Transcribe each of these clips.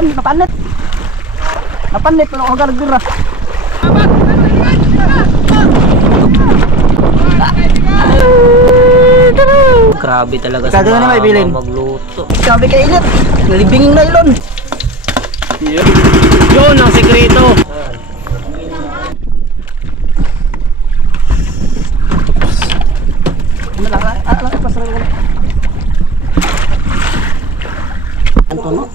kuan, napanit. Napanit pero ako nagdira. Grabe talaga sa Kagano na may bilin? Magluto. Grabe kainit. Nalibing nylon. Yun ang sekreto. Antono.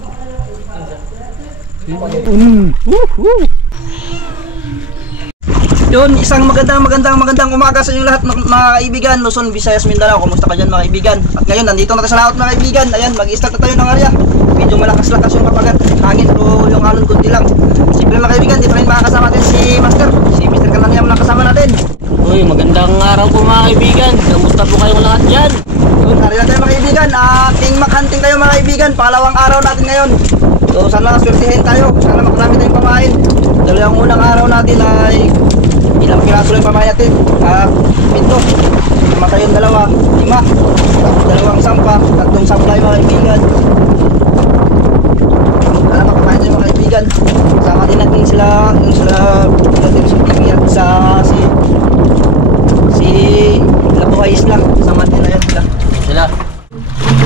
Yun, isang magandang umaga sa inyo lahat mga kaibigan, Luzon, Visayas, Mindanao. Kumusta ka dyan mga kaibigan? At ngayon, nandito na tayo sa laot mga kaibigan. Ayan, mag-start na tayo ng area. Medyo malakas-lakas yung kapagat. Hangin, pero yung alon kunti lang. Siyempre mga kaibigan, dito rin makakasama natin si Master. Si Mr. Kananayam na kasama natin. Uy, magandang araw po mga kaibigan. Kamusta po kayong lahat dyan? Yun, nari na tayo mga kaibigan. King Maghunting tayo mga kaibigan. Pangalawang araw natin ngayon. So sana swertihin tayo. Sana makarami tayong pamain. Dahil yung unang araw natin ay ilang piraso lang pamain natin. Pinto. Tama tayong 2, 5. 2 sampa. 3 sampay mga kaibigan. Sana makapamain tayo mga kaibigan. Sama din natin sila. Yung sila sa TV at si Labuhay Isla. Sama din na yan sila.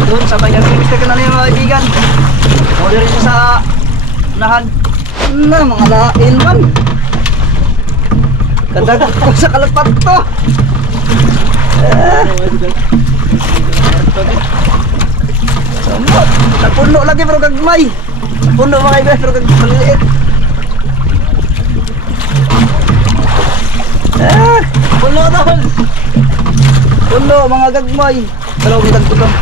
Doon sabay kami Mr. Kananayam mga kaibigan. Order rin sa unahan na mga lain man. Ganda ko sa kalapat to. Sama. Napuno lagi pero gagmay. Napuno mga kaibigan pero gagmaliit. Puno dahil. Puno mga gagmay. Kalau kita tutong.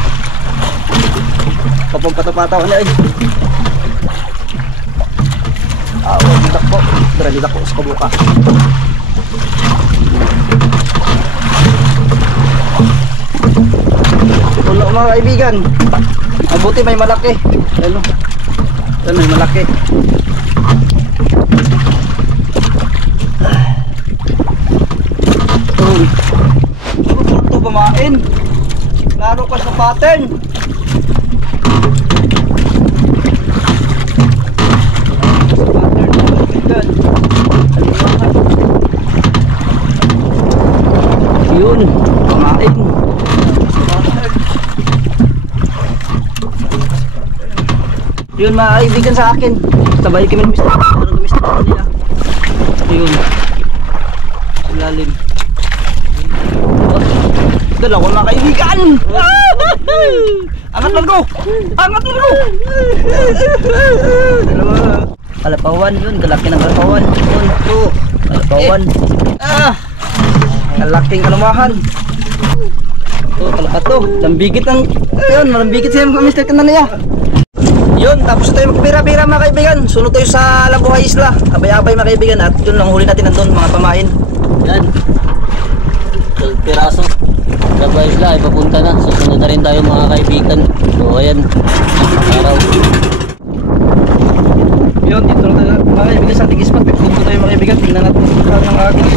Kapag patapataw na ay. Dito po. Dito po sa kabuka. Puno mga kaibigan. Mabuti may malaki. Ano? Yan may malaki. Ito pamain. Laro ka sa pattern. Yun, pamain. Yun mga kaibigan sa akin. Sabay kami ng Mr. Pero gumisip ko nila. Yun. Lalim. Dalawa mga kaibigan. Angat lang ko. Angat lang ko. Dalawa. Kalapawan yun. Kalaki ng kalapawan. Yun. Kalapawan. Kalaking kalumahan. Kalapat to. Lambigit ang. Yun. Malambigit siya mga Mr. Kananayam. Yun. Tapos tayo magpira-pira mga kaibigan. Sunod tayo sa Labuhay Isla. Abay-abay mga kaibigan. At yun lang huli natin nandun mga pamain. Yan. Piraso. Labuhay Isla ay papunta na. Susunod na rin tayo mga kaibigan. So ayan. Araw. Yun. Dito na tayo mga kaibigan sa ating spot. Punto tayo mga kaibigan. Tingnan natin ang agad.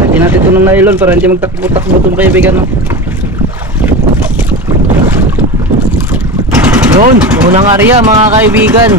Lagyan natin ito ng nylon para hindi magtakbo-takbo itong kaibigan. No? Yun. Unang area mga kaibigan.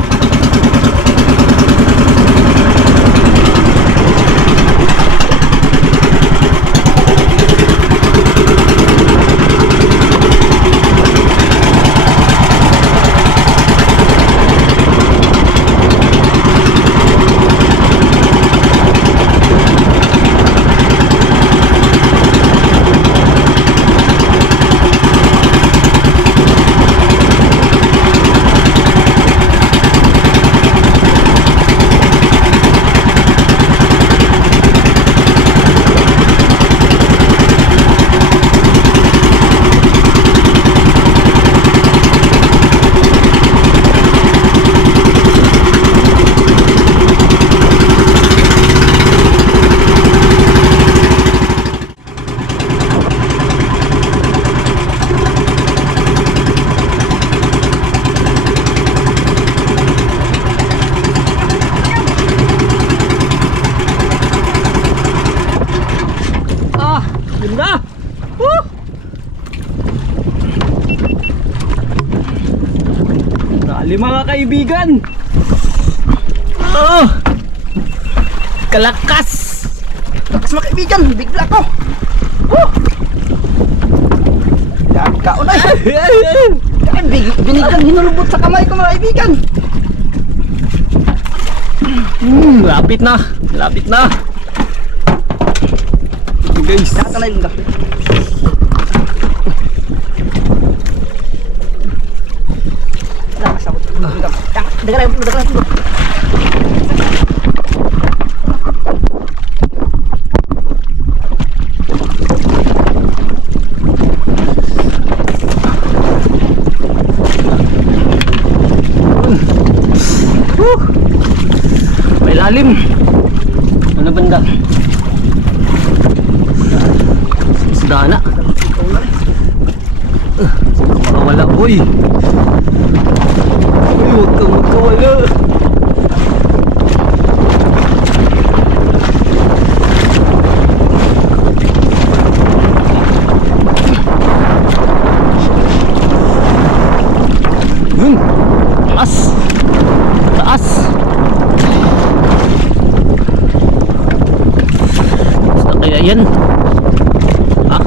Huli mga kaibigan. Oh! Kalakas! Lakas mga kaibigan, bigla ko. Yan, kaunay. Yan, binigyan, hinulubot sa kamay ko mga kaibigan. Lapit na. Lapit na. Guys. Nakatanay lang ka. Lakas ako. Dagalan. May lalim. Ano banda? Isda na. Makawala. Uy! Uy, huwag kang magkawala. Yun! Taas! Taas! Basta kaya yan? Ha?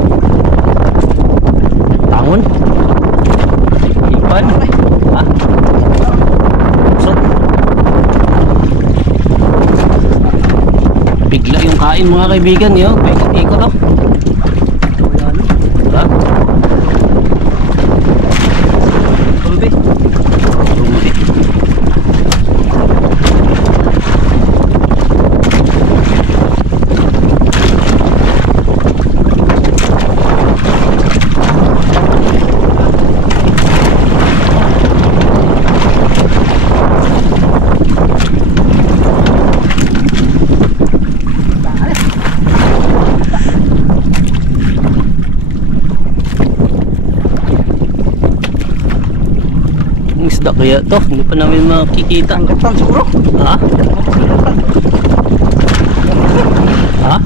Tangon? Ipan? Ha? So? Bigla yung kain mga kaibigan yun. Paikot-ikot oh. Ha? Tulbi. Tulbi. Isda kaya to, hindi pa namin makikita. Ang gatan siguro. Ha? Ha?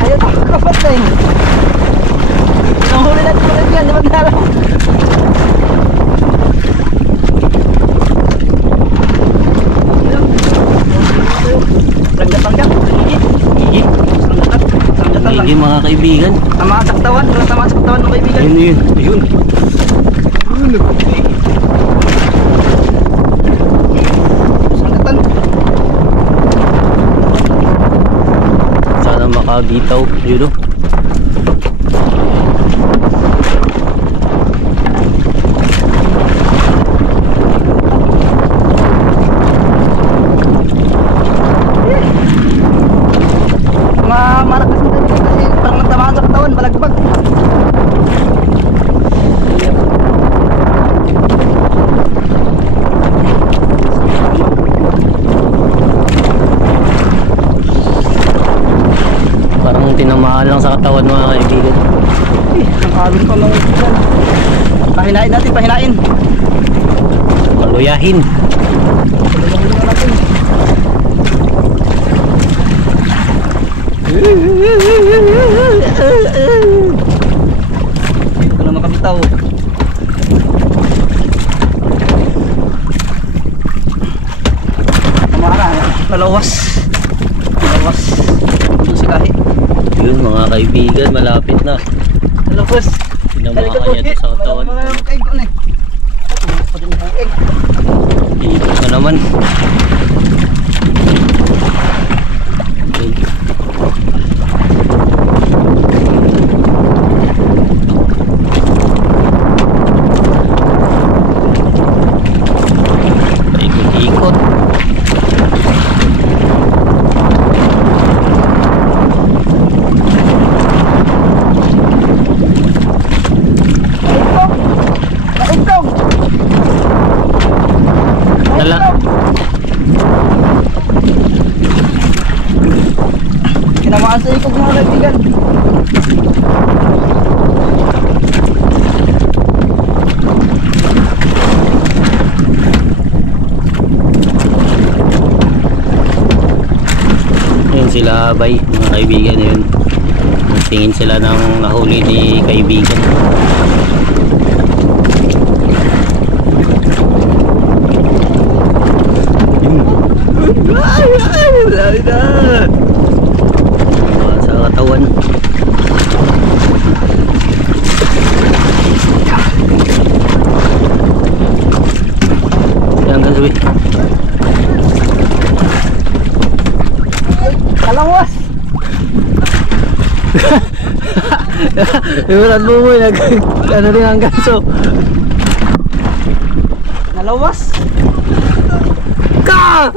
Ayaw ako kapat na yun. Nahuli natin mga kaibigan, di ba nalaw? Langgat-langgat, higit. Higi? Langgatan lang. Higi mga kaibigan. Tamaan sa katawan, tamaan sa katawan mga kaibigan. Ayun yun, ayun. Langgatan. Sana makabitaw yun oh. Malakas na tayo kasi parang nagtamaan sa katawan, balagbag. Parang tinamaan lang sa katawan mga kaibigan. Ang alon pa mga kaibigan. Pahinain natin, pahinain. Paluyahin. Pahinain natin. Ito na makabitaw. Kamara, nalawas. Nalawas. Ito si Kahi. Yun mga kaibigan, malapit na. Nalawas. Tinamaan niya ito sa katawan. Mga kaig ko na eh. Pati yung bueng. Ikot na naman. Ikot-ikot. Naitong! Nala. Kinamaan sa ikog mga kaibigan. Yun sila bay, mga kaibigan yun. Tingin sila ng nahuli ni kaibigan. Iwanan mo mo, ano rin ang gaso. Nalawas. Ka!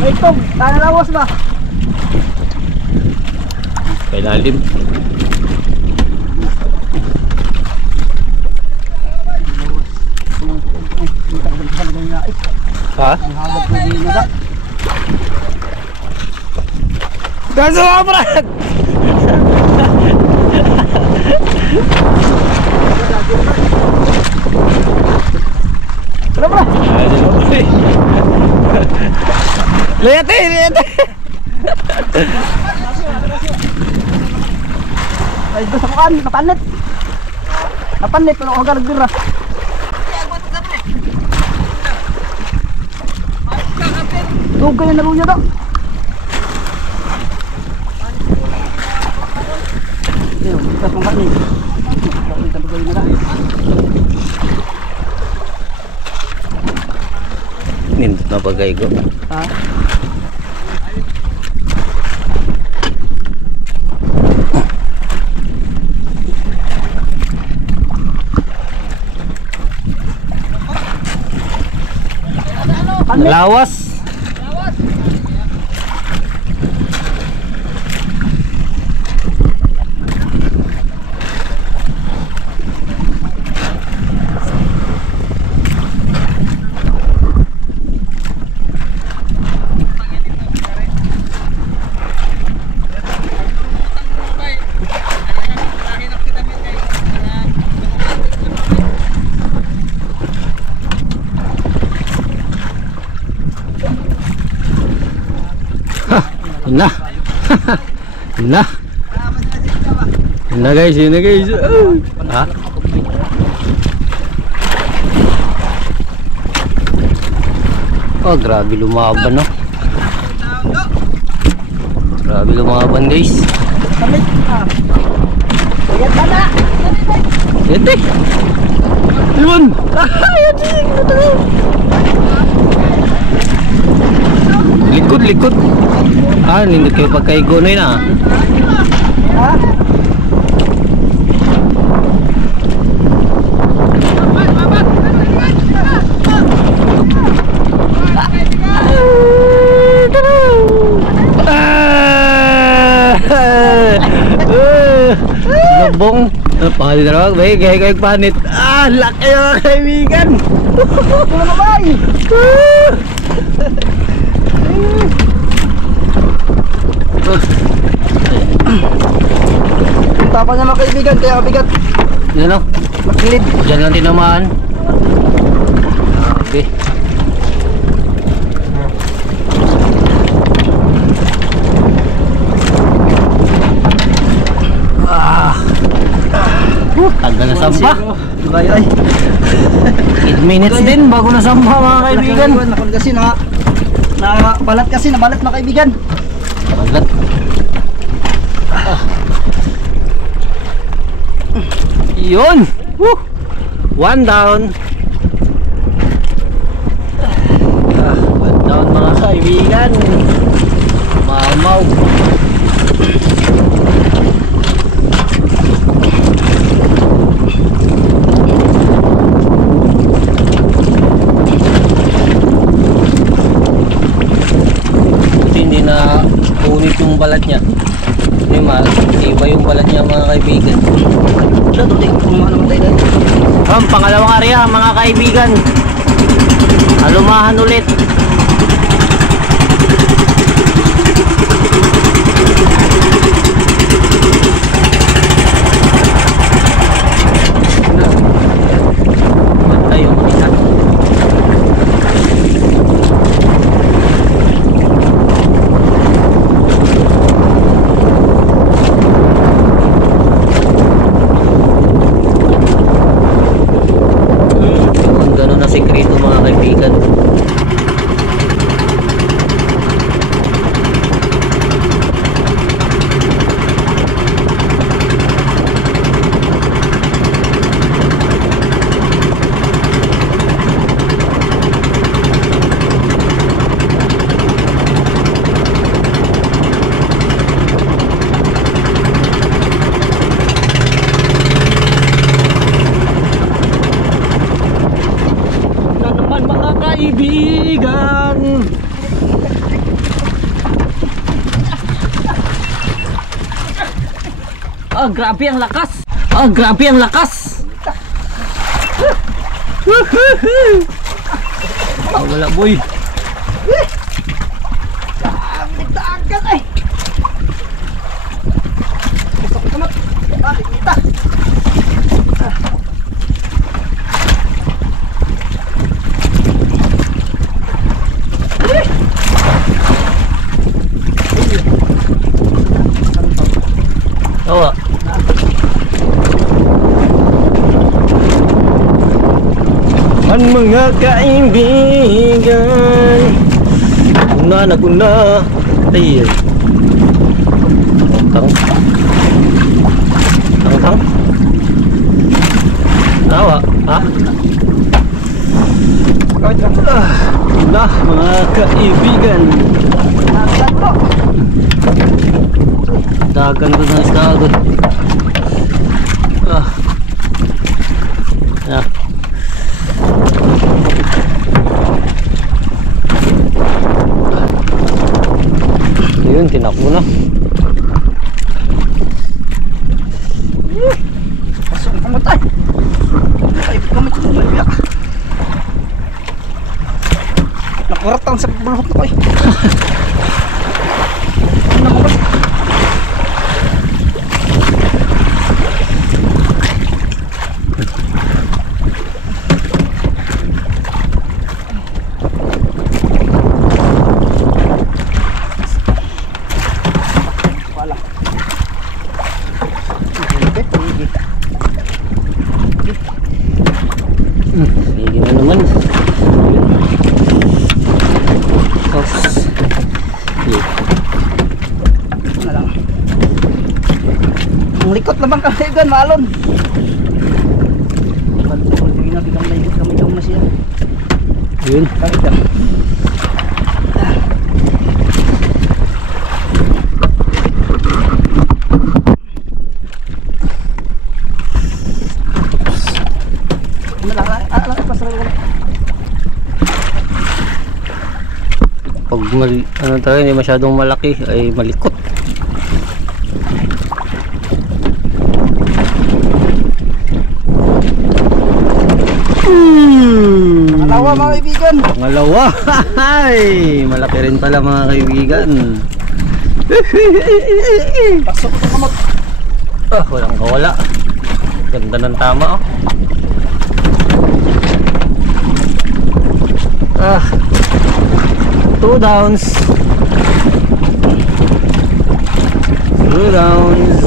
May tog. Nalawas ba? Kay lalim. Ha? Gaso ka, Brad! Ano ba? Lihat eh! Ay, ito sa kukaan. Napanit. Napanit. Pero ako ka nagbira. Doon kayo naruya daw. Ayun, kita pang kanin. Kita pang kanin na lang. Nindot na bagay ko. Ha? Lawas. Yun na. Yun na. Yun na guys, yun na guys. Ha? Oh, grabe lumaban, no? Grabe lumaban guys. Kamit. Ayan ka na. Ito eh. Yun. Likod, likod. Ah, nindot kayo pagkaigo na yun ah. Ha? Lubong. Pangalit na rawag, bay. Gaya panit. Ah, laki mga kaibigan. Ito na ba? Yung tapa niya mga kaibigan, kaya mabigat. Yan o. Makilid. Diyan lang tinamaan. Grabe. Tagal na sampa. Ay. 8 minutes din bago na sampa mga kaibigan. Nakon kasi na balat kasi, nabalat mga kaibigan. Balat. Yun. Woo. One down. One down mga kaibigan. Mamaw. Hindi na punit yung balat niya. Hindi iba yung balat niya mga kaibigan. Ang pangalawang area mga kaibigan. Alumahan ulit. Bantay yung isa. Ganun na sekreto mga kaibigan. Ah, grabe ang lakas. Ah, grabe ang lakas. Ah, wala boy. Nagdagan ay. Pasok ka naman. Kita. Oo. Ang mga kaibigan, una naguna. Ay, tang tang tawa ha. Kawit lang. Nah, mga kaibigan, Nagdagan po. dagan ko ng isda agad. Ah. Ah. Yun, tinakbo na. Pasok ka mo tayo. Ay, kamay ko na biyak. Nakuratang sa bulhot na ko eh. Ano mo ba? Wala. Sige na naman. Oops. Ano lang. Ang likot na bang kaibigan, malon. Pag-ibig na biglang may kamay-kamay na siya. Yun. Kahit yan. Pag ano tayo, hindi masyadong malaki ay malikot. Pangalawa mga kaibigan. Pangalawa. Ay, malaki rin pala mga kaibigan. Pasok ko kamot. Ah, walang kawala. Ganda ng tama oh. Ah, 2 downs. 2 downs.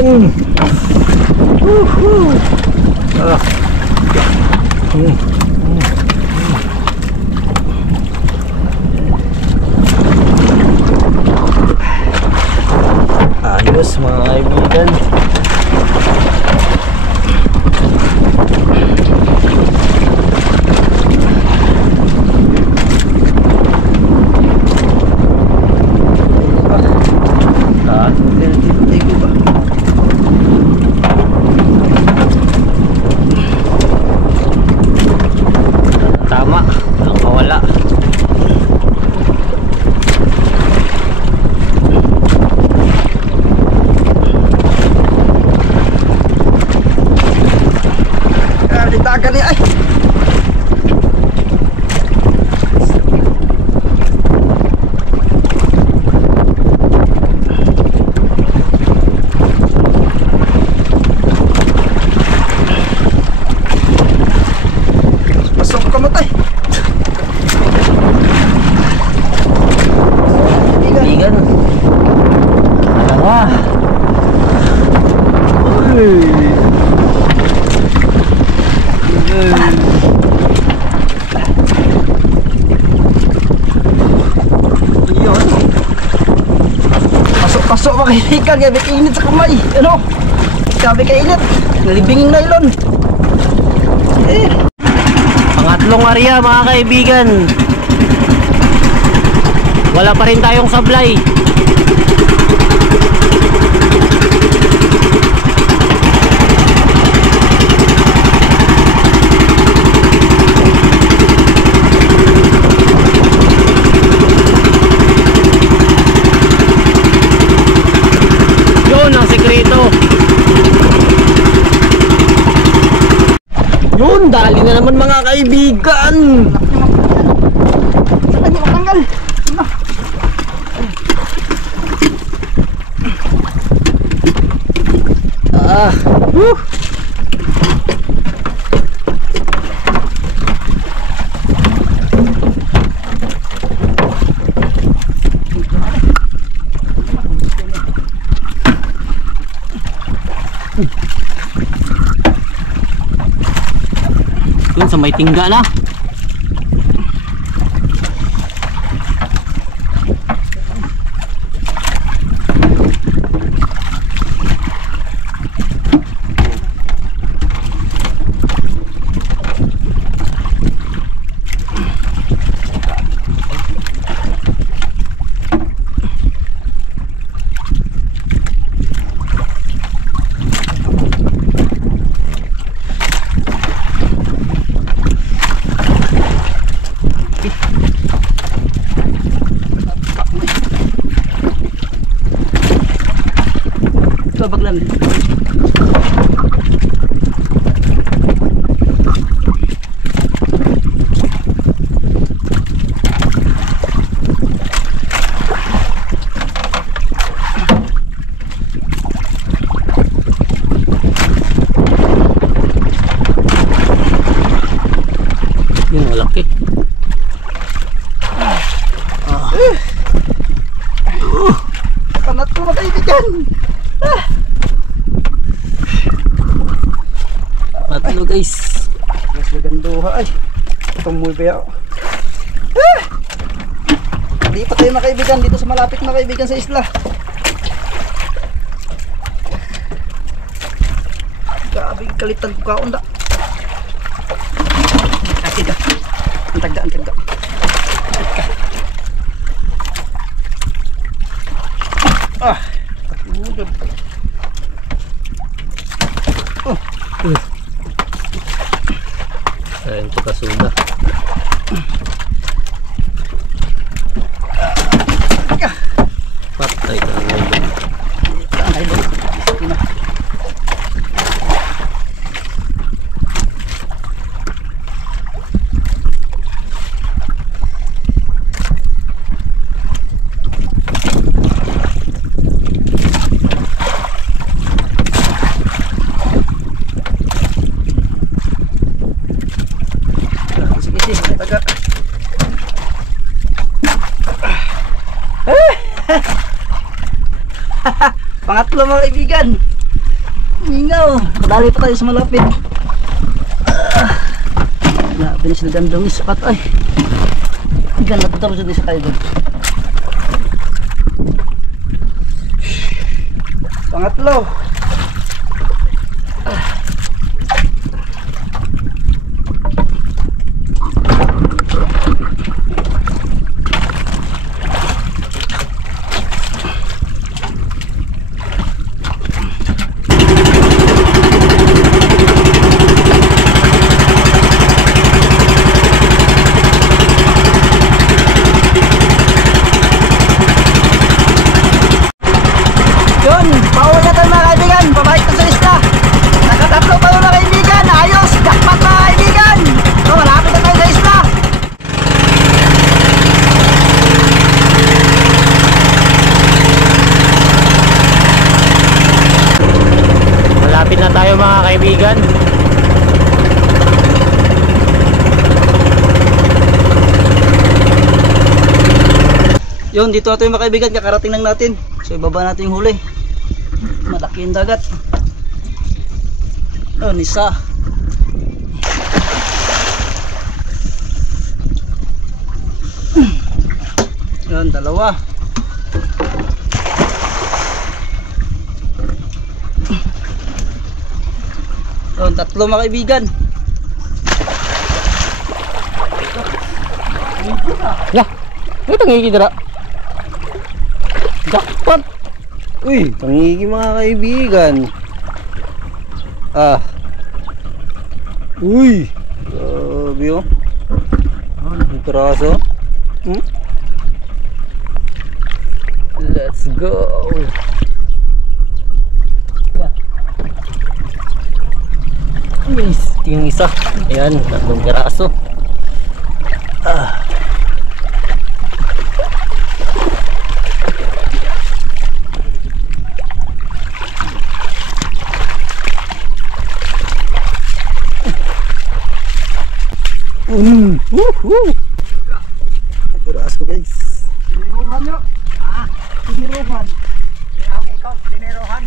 Yun. Ah. Ayos mga kaibigan. Tama, ang kawala. Ditagan niya ay. Pasok ka matay. Kaibigan. Dalawa. Uy. Yun. Pasok mga kaibigan. Gabi kainit sa kamay. Ano? Gabi kainit. Nalibinging nylon. Pangatlong area mga kaibigan. Wala pa rin tayong sablay. Dali na naman mga kaibigan. Saan nyo matanggal? Ano? Ah. Yun sa may tingga na. Baglan. Yun, malaki. Kanat ko mga kaibigan. Matlo guys. Mas maganduha ay. Tumoy ba ako? Hindi pa tayo mga kaibigan dito sa malapit mga kaibigan sa isla. Grabe kalitan ko kaunda. Kasi ka. Ang tagda, ang tagda. Ah. Ayun ito kasuga. Patay ka ng ngayon. Pangatlo mga kaibigan. Mingaw. Dali pa tayo sa malapit. Grabe na sila gandong ispat ay. Ganda pa tapos dito sa tayo doon. Pangatlo. Yun, pauwi na tayo mga kaibigan. Babalik na sa isla. Nakatatlo tayo mga kaibigan. Ayos, jackpot mga kaibigan. So, malapit na tayo sa isla. Malapit na tayo mga kaibigan. Yun, dito na tayo mga kaibigan. Kakarating lang natin. So, ibaba natin yung huli. Malaki yung dagat. Yun, isa. Yun, dalawa. Yun, tatlo mga kaibigan. Ya, ito tangigi dira. Jackpot. Uy, tangigi mga kaibigan. Ah. Uy. Grabe oh. Ang traso. Let's go. Guys, yung isa. Ayan, 3 piraso. Woohoo! Piraso ko guys. Tiniruhan nyo. Tiniruhan. Ikaw, tiniruhan.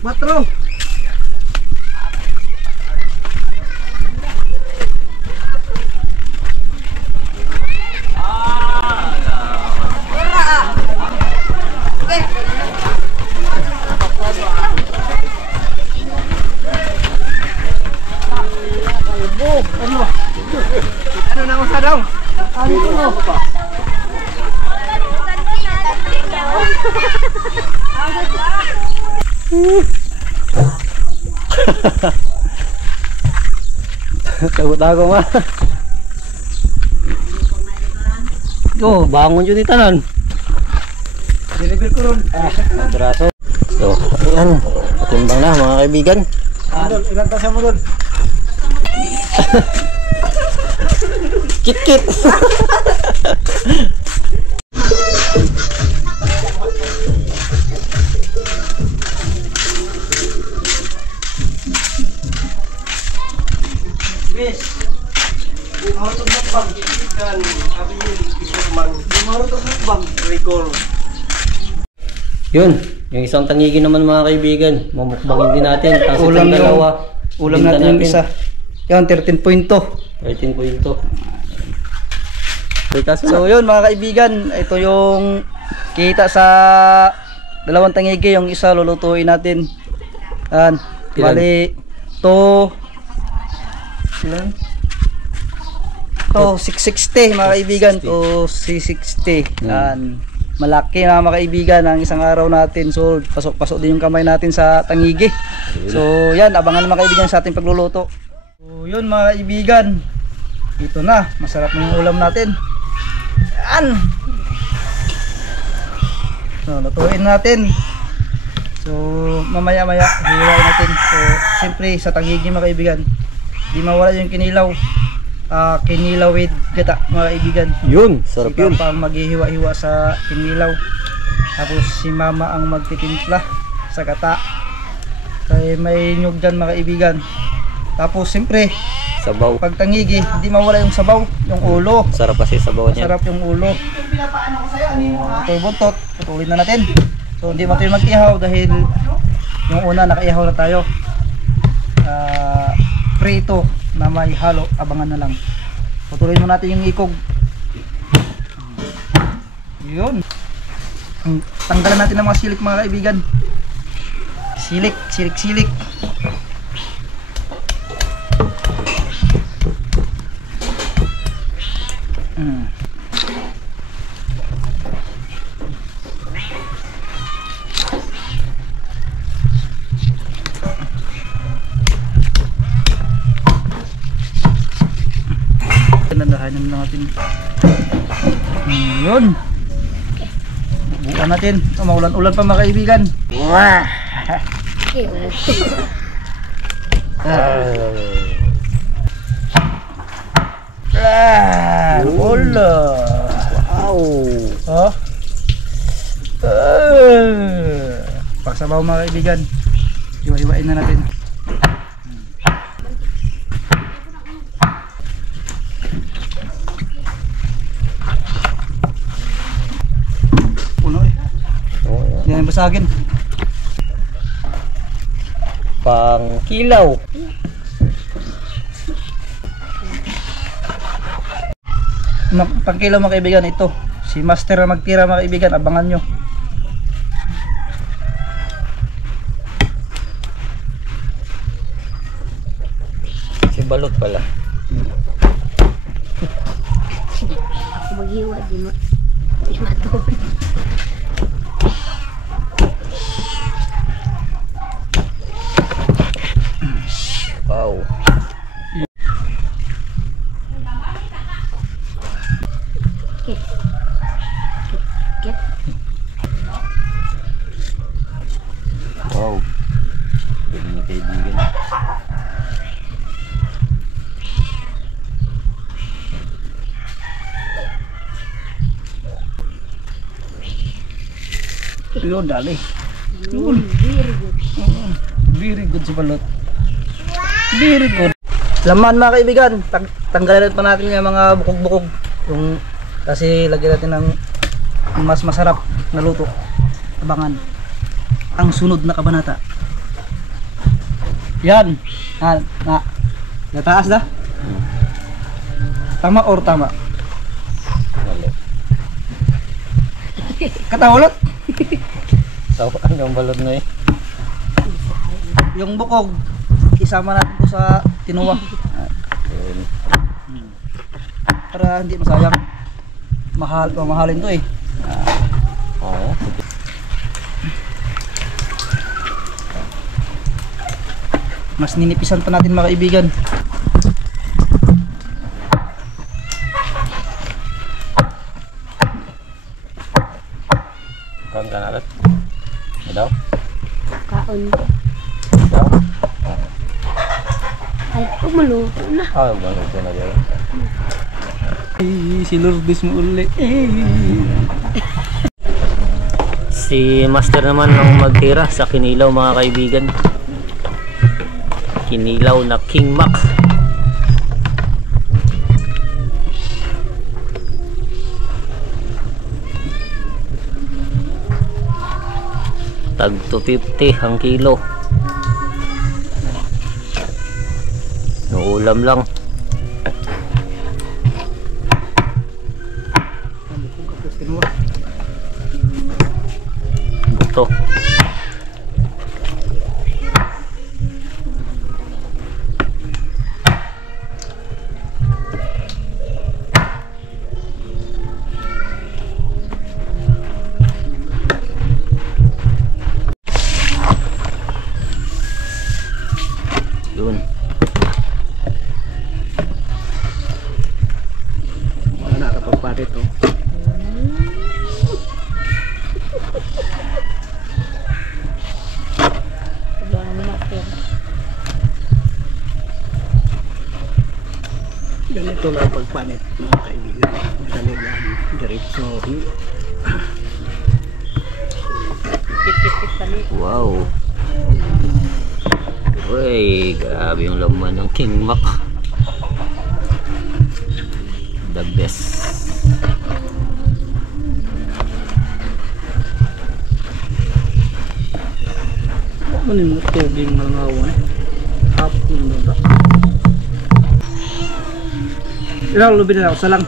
Matro. Ano na usa daw? Ano mo? Tago-tago nga. Oh, bangon yun itanan. Deliver ko ron. Piraso. So, ayan. Timbang na mga kaibigan. Doon, ilan tasya mo doon? Kit-kit. Miss, marutong mukbang. Ikan, kami yung isurman. Marutong mukbang. Recall. Yun, yung isang tangigi naman mga kaibigan. Mamukbangin din natin. Kasi Ulam itong dalawa. Ulam Binta natin yung isa. Yan, 13.2. 13.2. So yun mga kaibigan, ito yung kita sa dalawang tangigi. Yung isa lulutuin natin. Yan, Ilan? bali to ilan? To 660 mga kaibigan, to 660. Yan, malaki na mga kaibigan ang isang araw natin. So pasok-pasok din yung kamay natin sa tangigi. So yan, abangan mga kaibigan sa ating pagluluto. So yun mga kaibigan, ito na, masarap na yung ulam natin. Yan. So lutuin natin. So mamaya-maya hiwain natin. So siyempre sa tangigi mga kaibigan, di mawala yung kinilaw. Kinilaw with gata mga kaibigan. Yun, sarap Si yun. Papa ang maghihiwa-hiwa sa kinilaw. Tapos si Mama ang magtitimpla sa gata. Kaya may nyug dyan mga kaibigan. Tapos siyempre Sabaw. pag tangigi, hindi mawala yung sabaw, yung ulo. Sarap kasi sabaw niya. Sarap yung ulo. Ito yung buntot, putulin na natin. So hindi mo tayo mag-ihaw dahil yung una nakaihaw na tayo. Prito na may halo, abangan na lang. Putulin mo natin yung ikog. Yun. Tanggalan natin ng mga silik mga kaibigan. Silik, silik. Nandahanin lang natin. Yun. Bukan natin. Maulan-ulan pa mga kaibigan. Wah. Hola. Wow. Oh. Pagsabaw mga kaibigan. Hiwa-hiwain na natin. Puno eh. Oh, yan. Hindi na basagin. Pang kilaw. Pagkilaw mga kaibigan, ito si Master na magtira mga kaibigan, abangan nyo. Si balot pala. Maghiwa di mo. Di matulog. Wow. Kit. Wow. Yun, dali. Yun. Very good si balot. Very good. Laman mga kaibigan, tanggalin pa natin yung mga bukog-bukog. Kasi lagyan natin ng mas masarap na luto. Abangan ang sunod na kabanata. Yan. Nataas na? Tama or tama? Mali. Katawalot? Tawaan yung balot na eh. Yung bukog, isama natin ko sa tinuwa. Yun. Para hindi masayang. Mamahalin to eh. Oo. Mas ninipisan pa natin mga kaibigan. Kaon ka na rin? Ano daw? Kaon. Daw? Ay, umuluto na. Ah, maluto na dyan. Si Lourdes mo uli. Si Master naman ang magtira sa kinilaw mga kaibigan. Kinilaw na King Mac. Tag 250 ang kilo. No ulam lang. Buto. Yun. Wala na kapagpatit to. Wala na master. Ganito lang pagpanit mga kaibigan. Madali lang. Diretso. Wow. Uy, grabe yung laman ng King Mac. The best. Ano yung tubig malangawan? Hapon na ba? Ilang lubin na ako sa lang.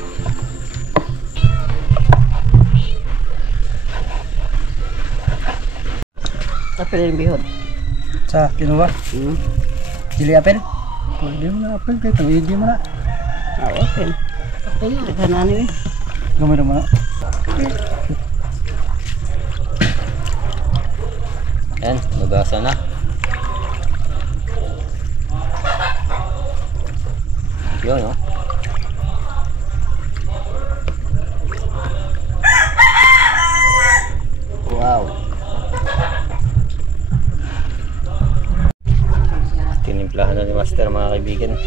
Apel yung bihon. Sa kinuha? Dili apel? Hindi mo na apel kayo. Hindi mo na. Apel. Apel na. Naghanani eh. Gamay naman na. Yan, nagasa na. Yun, no? Wow. Tinimplahan na ni Master mga kaibigan.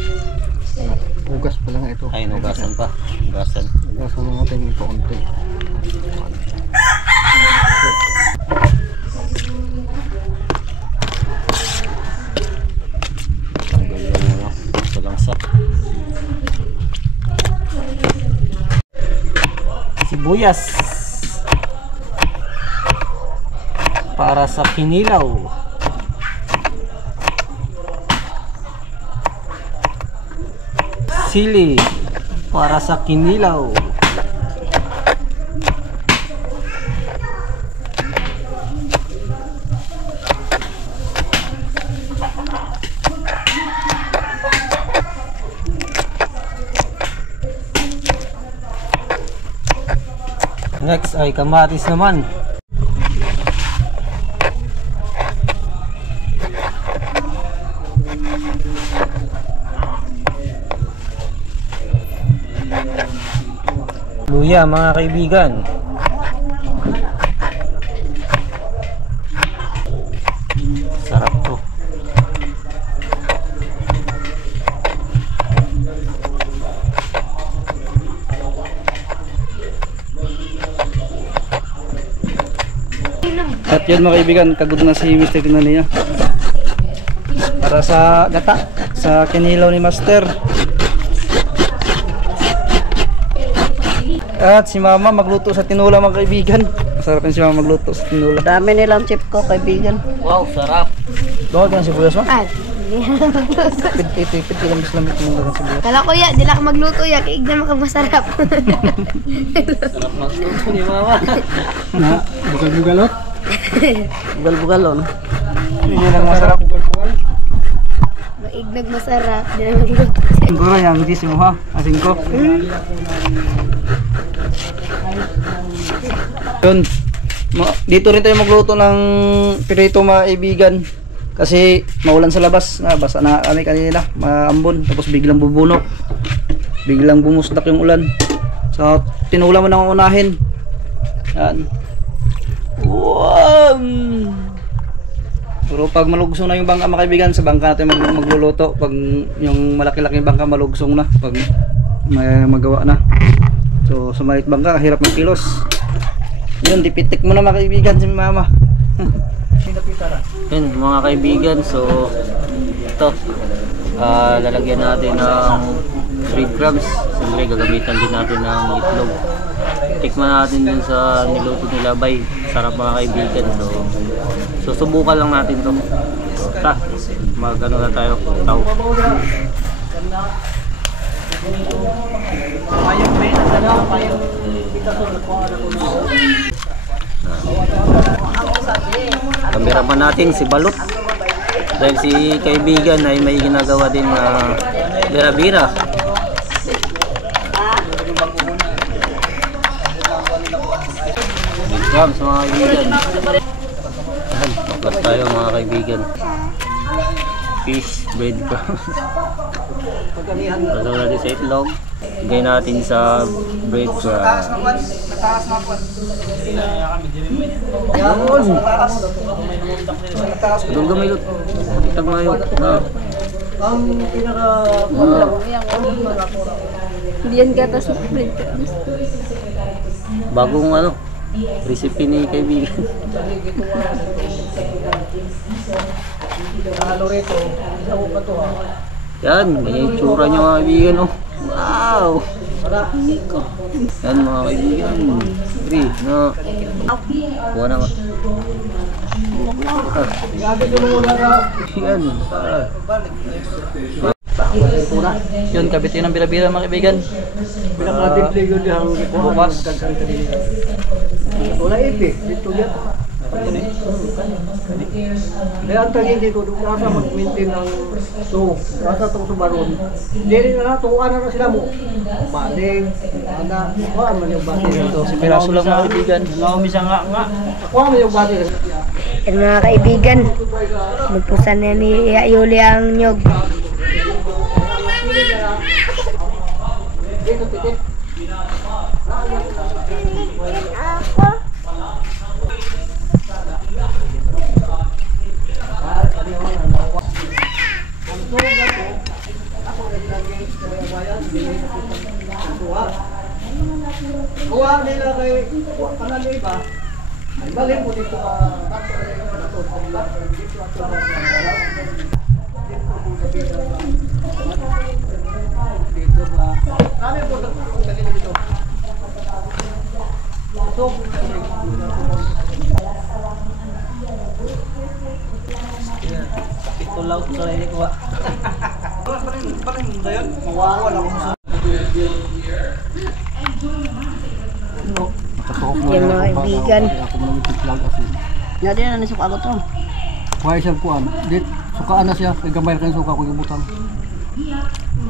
Ugas pa lang ito. Ay, nugasan pa. Nugasan. Ugasan mo natin yung konti. Tanggal yung ano, sulangsa. Sibuyas. Para sa kinilaw. Sili para sa kinilaw. Next ay kamatis naman. Luya mga kaibigan. Sarap to. At yun mga kaibigan, kagod na si Mr. Tinaniya. Para sa gata, sa kinilaw ni Master. At si Mama magluto sa tinula mga kaibigan. Masarap si Mama magluto sa tinula. Dami nilang chip ko, kaibigan. Wow, sarap. Bawag ka ng sibuyas mo? Ay, Pit-pit lang Islam ito ng sibuyas. kala ko ya, di lang magluto ya, kaya ignan mo masarap. Sarap magluto ni Mama. Na, bugal-bugalot? Bugal-bugalon. Hindi lang masarap. Maignag masarap, di lang magluto. Siguro yung hindi mo ha, asing ko. Yun. Dito rin tayo magluto ng pirito mga kaibigan. Kasi maulan sa labas, basa na kami kanina, maambon, tapos biglang bubunok. Biglang bumusdak yung ulan. So tinula mo nang unahin. Yan. Wow! Pero pag malugsong na yung bangka mga kaibigan, sa bangka natin magluluto. Pag yung malaki-laki bangka malugsong na, pag may magawa na. So sa maliit bangka, hirap magkilos. Yun, dipitik mo na mga kaibigan si Mama. Yun mga kaibigan, so ito lalagyan natin ng breadcrumbs. Siyempre gagamitan din natin ng itlog. Tikman natin din sa niluto nila Bay. Sarap mga kaibigan. So susubukan lang natin to. So magano na tayo. Tao. Kameraman natin si Balot. Dahil si kaibigan ay may ginagawa din na bira-bira. Breadcrumbs mga kaibigan. Baklas tayo mga kaibigan. Fish breadcrumbs. Pasok natin sa itlog. Lagay natin sa breadcrumbs. Doon gamilot. Itag mayo. Hindi yan gatas na breadcrumbs. Bagong ano, recipe ni kaibigan. Yan, may itsura niya mga kaibigan. Oh. Wow! Yan mga kaibigan. Pre, na. Kuha na nga. Yan. Yun, kabit yun ang bila-bila mga kaibigan. Bukas. Wala ipi, dito yan. Kaya ang tangin dito, doon nasa mag-maintain ng so, nasa itong subaron. Hindi rin na, tukuan na sila mo. Baling, ana, kuhaan man yung baling. Ito, si Piraso lang mga kaibigan. Kuhaan man yung baling. Yan mga kaibigan, nagpusan na ni Yuli ang nyog. Kuha nila kay kanan iba. Balik mo dito kami po dito. So, Pitulaw sa ini ko. Paling dayon, mawawa na ako. Yan mga kaibigan. Nga din na nisuka ko to. kuha siya kuan. Dit sukaan na siya, kay gamay kan suka ko gibutang.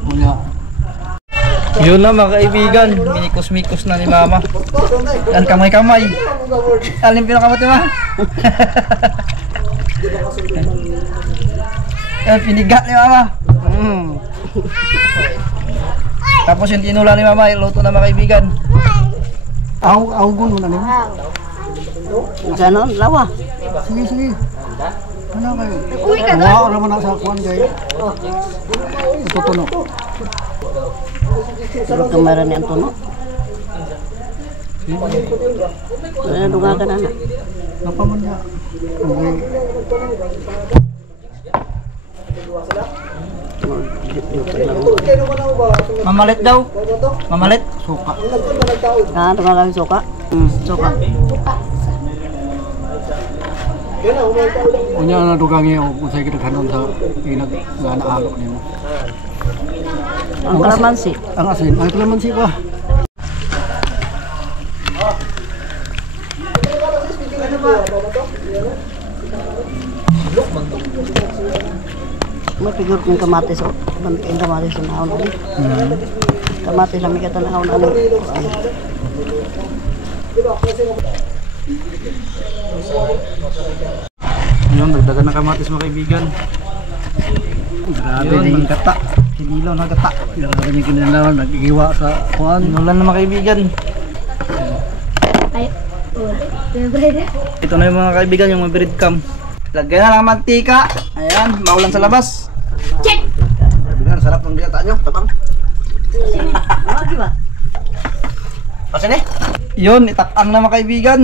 Kunya. Yun na mga kaibigan, minikos-mikos na ni Mama. Yan, kamay-kamay. Alin pinakamot ni Ma? Yan, piniga ni Mama. Tapos yung tinula ni Mama, iluto na mga kaibigan. Aw gun mo na ni. Ganon, lawa. Sige sige. Ano kayo? Uy ka doon. Wow, naman sa kuan kay. Ito tuno. Pero kamaran yan to, no? Ayan, dunga ka na na. Napaman niya. Mamalit daw. Mamalit. Suka. Ah, dunga kami suka. Suka. Unya na dugangi kung sa kita kanon sa inag nga naalo nimo. Ang kalamansi. Ang asin, ang kalamansi pa. May figure kong kamatis o. Banting kamatis sa naon ulit. Kamatis lang may katanaon ano. Yun, dagdagan na kamatis mga kaibigan. Grabe yung gata. Kinilaw na gata. Grabe yung kinilaw, nag-iwa sa kuan. Inulan na mga kaibigan. Ay, bread. Ito na yung mga kaibigan, yung mga breadcrumb. Lagyan na lang mantika. Ayan, maulan sa labas. Check! Kaibigan, sarap ng gata nyo. Tabang. Lagi ba? Kasi ne? Yun, itakang na mga kaibigan.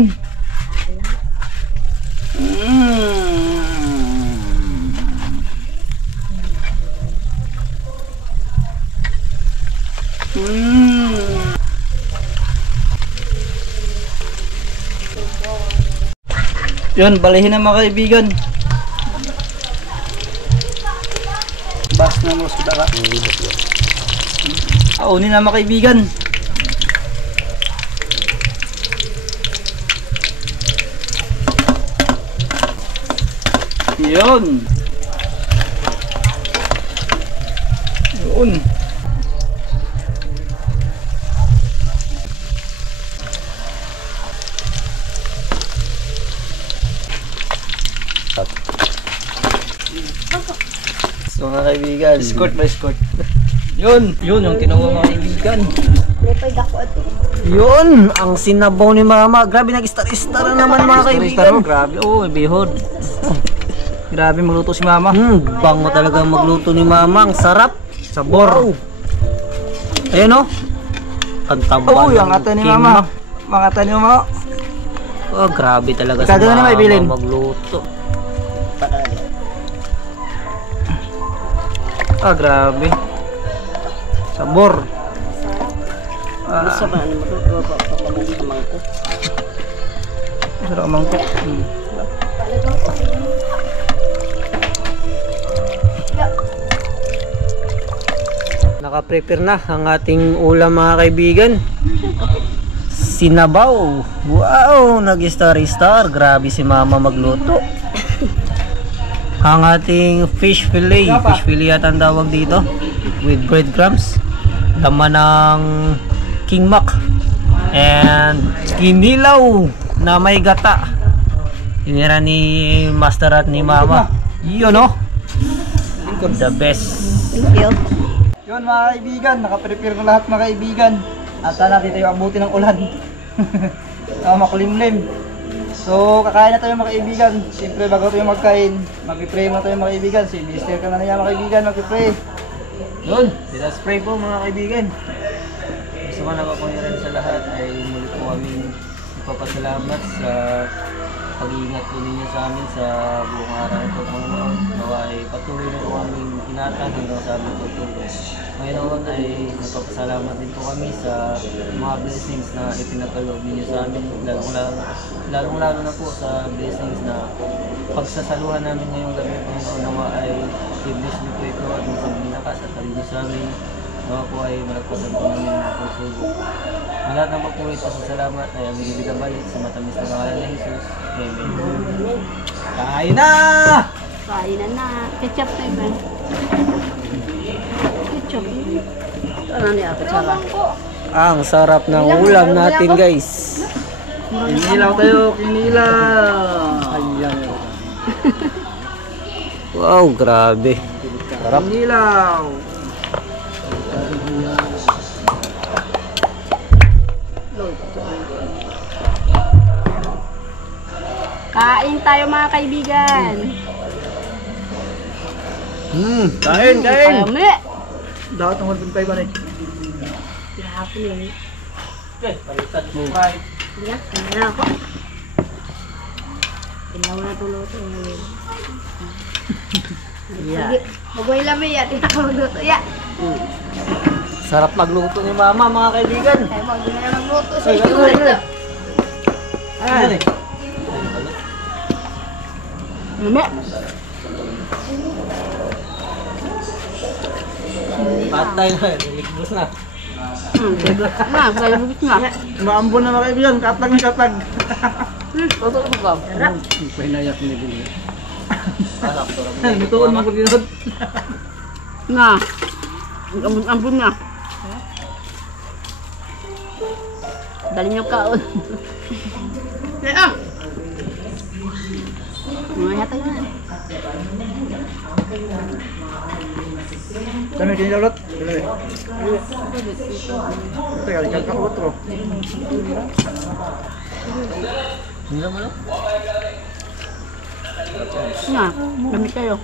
Yun, balihin na mga kaibigan. Bas na mo sa dara. Aunin na mga kaibigan. Yun. Yun. So mga kaibigan, escort by escort. Yun, yun yung kinuha mga kaibigan. Lepay dako ato. Yun, ang sinabaw ni Mama. Grabe nag-star-star na naman mga kaibigan. Grabe, oh, bihod. Grabe magluto si Mama. Bango talaga magluto ni Mama. Ang sarap. Sabor. Ayun oh. Ang taba. Oh, yung ata ni Mama. Mga ata ni Mama. Oh, grabe talaga si Kagano na Mama may bilin? magluto. Ah, grabe. Sabor. Gusto ba ano matutuwa pa pagkakas sa mangkok. Sarap ang mangkok. Naka-prepare na ang ating ulam mga kaibigan. Sinabaw. Wow, nag-star-star. Grabe si Mama magluto. Ang ating fish fillet. Fish fillet at ang tawag dito. With breadcrumbs. Laman ng King Mac. And kinilaw na may gata. Inira ni Master at ni Mama. Yun oh. The best. Thank you. Yun mga kaibigan, nakaprepare na lahat mga kaibigan. At sana dito yung abuti ng ulan. Makulimlim. So kakain na tayo mga kaibigan. Siyempre bago tayo magkain, mag-pray muna tayo mga kaibigan. Si Mister ka na niya mga kaibigan, mag-pray. Yun, let us pray po mga kaibigan. Gusto ko nakakunyaran sa lahat ay muli po kami ipapasalamat sa pag-iingat po ninyo sa amin sa buong araw ito, Panginoon. Nawa ay patuloy na po aming ingatan hanggang sa aming pagtulog. Ngayon ay nagpapasalamat din po kami sa mga blessings na ipinagkaloob ninyo sa amin, lalong-lalo na po sa blessings na pagsasaluhan namin ngayong gabi, Panginoon. Nawa ay i-bless niyo po ito at masabi lakas at talino sa amin. Nawa po ay malagpasan po namin ang pagsubok. Ang lahat ng pagpulit sa salamat ay ang binibigabalik sa matamis na pangalan ni Jesus. Amen. Kain na! Kain na na. Ketchup na iba. Ketchup. Ano niya ako tsaka? Ang sarap ng ulam natin guys. Kinilaw tayo, kinilaw. Ayan. Wow, grabe. Sarap. Kinilaw. Kain tayo mga kaibigan. Kain, kain. Ayame. Dapat ng 1.5 ba na eh? Hapon yun. Okay, palitan mo. Right. Iya, kaya ako. Ilaw na tuluto. Yeah. Bagoy lami ya, tidak ko luto ya. Sarap magluto ni Mama, mga kaibigan. Ay, mo gina lang luto sa Ay, iyo. Ay. Lumi. Patay na, nilikbos na. Na, kaya bubit nga. Maambon na mga kaibigan, katag na katag. Toto ko ba? Pahinayak ni Billy. Lutuon mga kaibigan. Nga. Ampun nga. Dali niyo kaon. Mga hatay na. Kami kini dapat. Teka, ikan ka otro. Hindi naman lang. Nga, gamit kayo.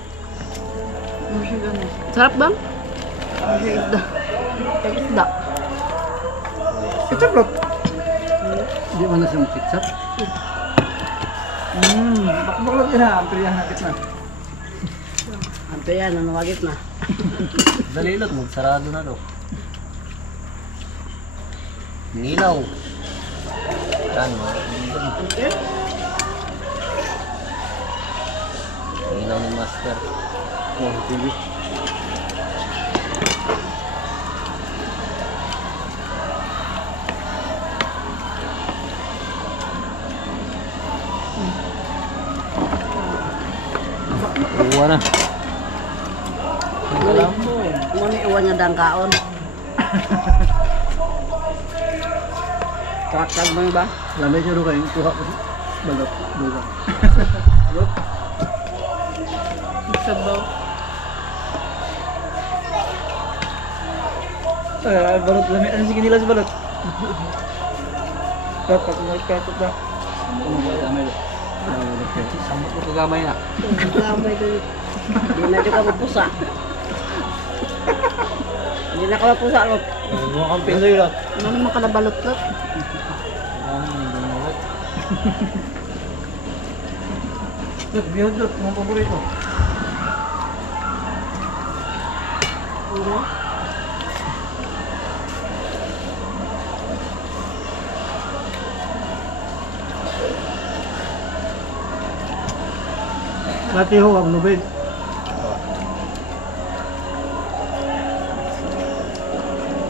Sarap bang? Isda. Isda. Ketchup lot. Di man na siyang ketchup. Bakbak lot yan ha, ampir yan nakit na. Anto yan, nanawagit na. Dali lang, sarado na to. Nilaw. Yan, nilaw ni Master. Oh, TV. Buwa na. Muni iwan niya dang kaon. Kakag mo ba? Lamay siya kayo, kuha ko. Balot, lugar. Sabaw. Ay, balot lamit. Ano sige nila sa balot? Dapat mo ikatot na. Samot ko kagamay na. Lamay doon. Hindi na dyan ka mapusa. Hindi na ka mapusa, Lot. Mga kang pindoy lot. Ano naman ka nabalot, Lot? Lot, bihod lot. Mga paborito. Dati ho, ang nubid.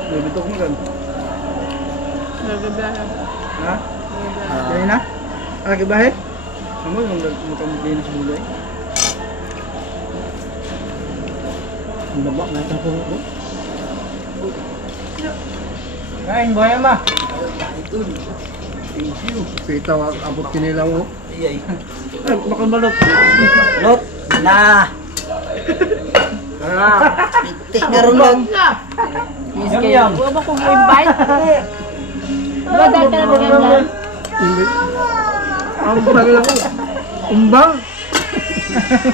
Bibito ko magan. Nagabiyahan. Ha? Dahil na? Lagi bahe? Ano yung mutamutay na sa bulay? Ang baba na ito ko. Kain, buhay ma! Thank you. Kita abot kinila mo. Iyay. Ay, bakal balot. Lot! Na! Pitik ka rin lang. Yum-yum. Huwag ba kong invite? Diba dahil ka na maganda? Ang bagay ako. Umbang.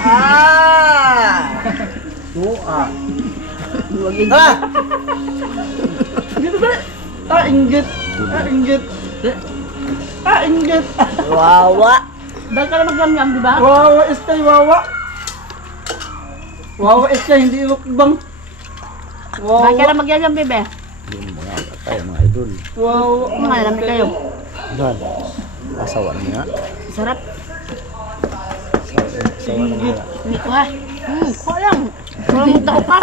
Ah! Ha! Dito ba? Inggit! Inggit! Inggit! Wawa! Dahil ka na mag-yam-yam, di ba? Wawa iskay, wawa! Wawa iskay, hindi mukbang! Dahil ka na mag-yam-yam, bebe? Wawa! Mga alam kayo. Dan. Asawa niya. Sarap. Inggit! Hindi ko ha. Kuha lang. Walang magdao ka.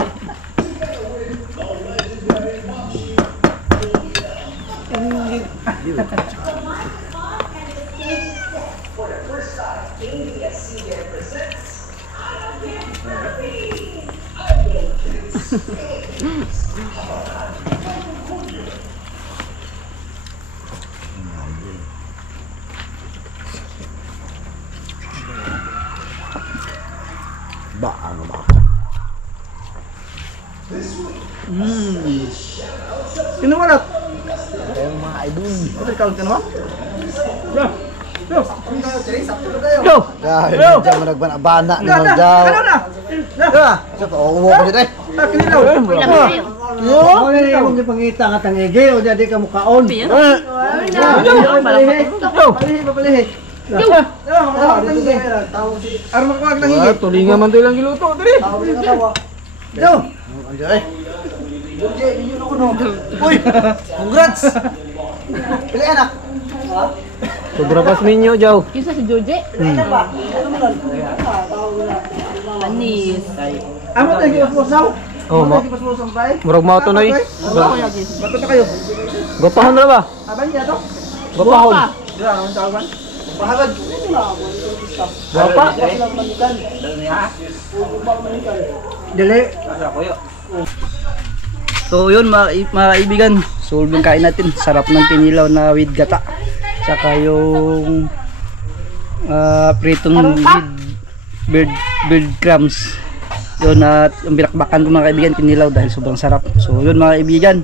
Kinuwalat! Yung mga idol. Ito ikaw kinuwa? Bro! Bro! Go! Dahil Yo! dyan mo nagbanabana ni Na! Marjaw. Ano na? Na! Sa pauwo ko dito eh. Kinilaw! Ilang kayo. Wala na yung pangita nga tangigi o jadi ka mukaon. Araw makuha ng higit. Tulingan man to ilang giluto, dali. Yo. Anjay. Uy, congrats. Pili anak. Sobra pas minyo, Jaw. Kisa si Joje. Manis. Amo tayo paspasaw. Oh, mo. Paspasaw sampay. Murag mo to na eh. Bato na kayo. Gopahon na ba? Abay niya to. Gopahon. Dira ang tawagan. Bahagad. Gapa. Dili. So yun mga kaibigan, solve yung kain natin. Sarap ng kinilaw na with gata. Saka yung pritong bird crumbs. Yun at yung binakbakan ko mga kaibigan, kinilaw dahil sobrang sarap. So yun mga kaibigan,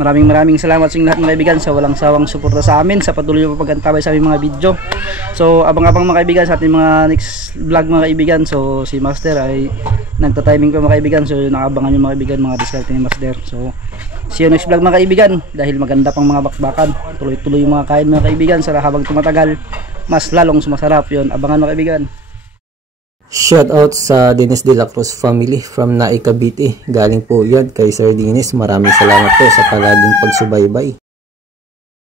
maraming salamat sa inyo lahat mga kaibigan sa walang sawang suporta sa amin, sa patuloy na pagkantabay sa aming mga video. So abang-abang mga kaibigan sa ating mga next vlog mga kaibigan. So si Master ay nagta-timing pa mga kaibigan, so nakabangan yung mga kaibigan mga diskarte ni Master. So see you next vlog mga kaibigan, dahil maganda pang mga bakbakan, tuloy-tuloy yung mga kain mga kaibigan. Sa habang tumatagal mas lalong sumasarap. Yun, abangan mga kaibigan. Shoutout sa Dennis De La Cruz family from Naik, Cavite. Galing po yan kay Sir Dennis. Maraming salamat po sa palaging pagsubaybay.